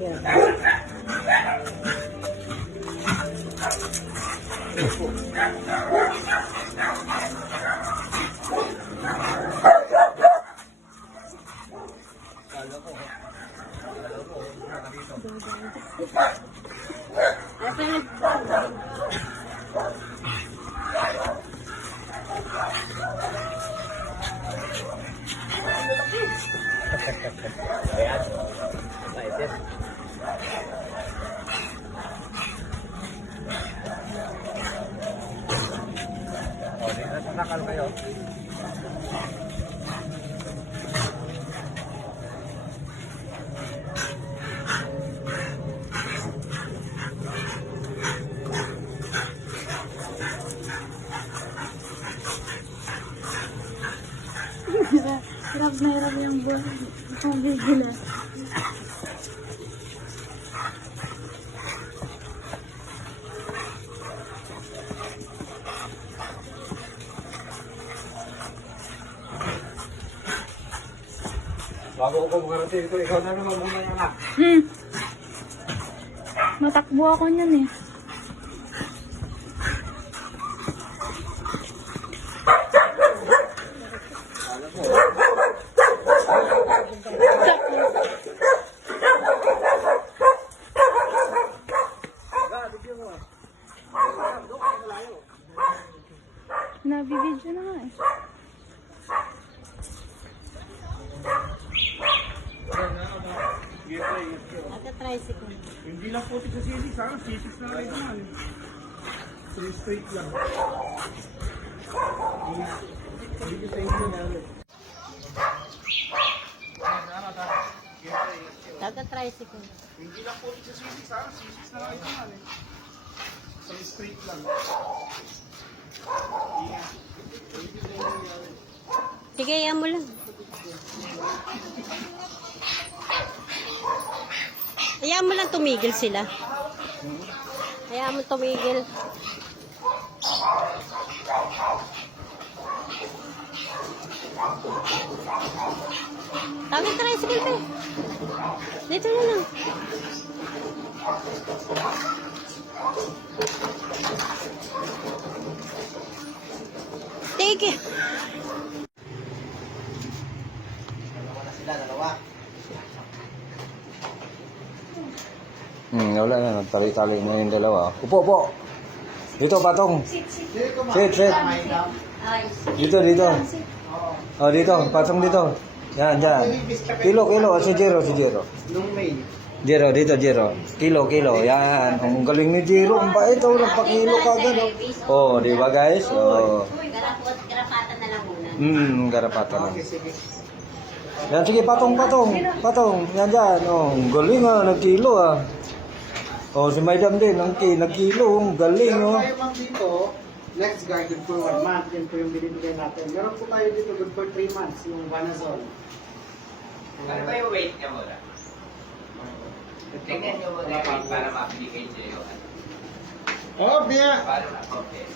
Ayan. Maitim. O, dito sa nakal kayo. Hirap na hirap yung buhay. Ang bigila. Bago ko kumarating ito, ikaw na naman muna yan ah. Matakbo ako niyan eh. Nabibidyo na nga eh. Ata tricycle. Hindi lang putik sa sisis, ha? Sisis na rin naman. Straight lang. Hindi ko sa inyo na. Ata tricycle. Hindi lang putik sa sisis, ha? Sisis na rin naman. Straight lang. Sige, yan mo lang. Hayaan mo lang tumigil sila. Hayaan mo tumigil. Tawag tricycle pa eh. Dito na lang. Take it. Wala na, nagtali-tali na yung dalawa. Upo, upo! Dito, patong! Sit, sit! Dito, dito! Oh, dito, patong dito! Yan, yan! Kilo, kilo! Si Jero, si Jero! Jero, dito, Jero! Kilo, kilo! Yan! Ang galing ni Jero! Ang bait! Oh, nagpakilo ka agad! Oh, di ba guys? Oh. Garapatan na lang muna. Garapatan lang. Yan, sige, patong, patong! Patong! Yan, yan! Oh, ang galing ah! Nagkilo ah! Oh, si Madam din, nagkilo, ang galing, oh. Meron tayo dito, next guard, good for 1 month, yun po yung binibigay natin. Meron po tayo dito, good for 3 months, yung Vanazol. Ano ba yung weight niya muna? Tingnan niyo muna yung weight para mapili kay Jeo. Oh, biya! Para na-okay.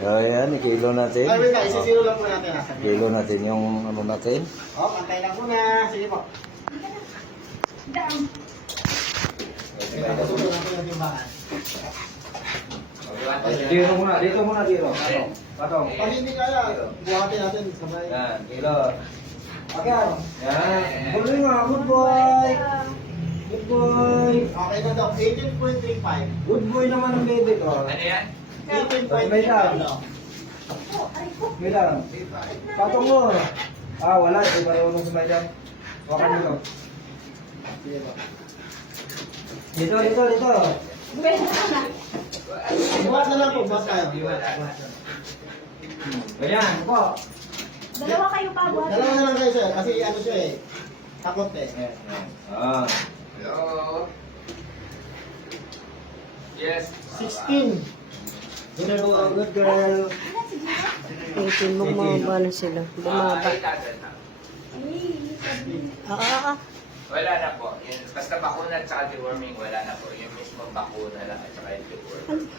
Oh, yan, ikilo natin. Ay, wait, isisiro lang po natin. Kilo natin yung ano natin. Oh, pantay lang muna. Sige po. Susunod natin yung timbangan. Dito muna, dito muna, dito. Patong, patong. Pag hindi kaya, buhatin natin sabay. Yan, kilo. Ayan. Yan. Galing nga, good boy. Good boy. Okay na daw, 18.35. Good boy naman ang baby ko. Ano yan? 18.35 daw. May lang. Patong mo. Ah, wala. Ito marunong sa Madam. Wakan nyo. Sige po. Dito, dito, dito. Buhat na lang po, buhat tayo. Ayan, po. Dalawa kayo pa, buhat. Dalawa na lang kayo sir, kasi ano siya eh. Takot eh. Ah. Hello? Yes. 16. Good girl, good girl. Tingin mo bumaba na sila. Bumaba. Wala na po. Yun, basta bakuna at saka deworming, wala na po. Yung mismo bakuna lang at saka yung deworming.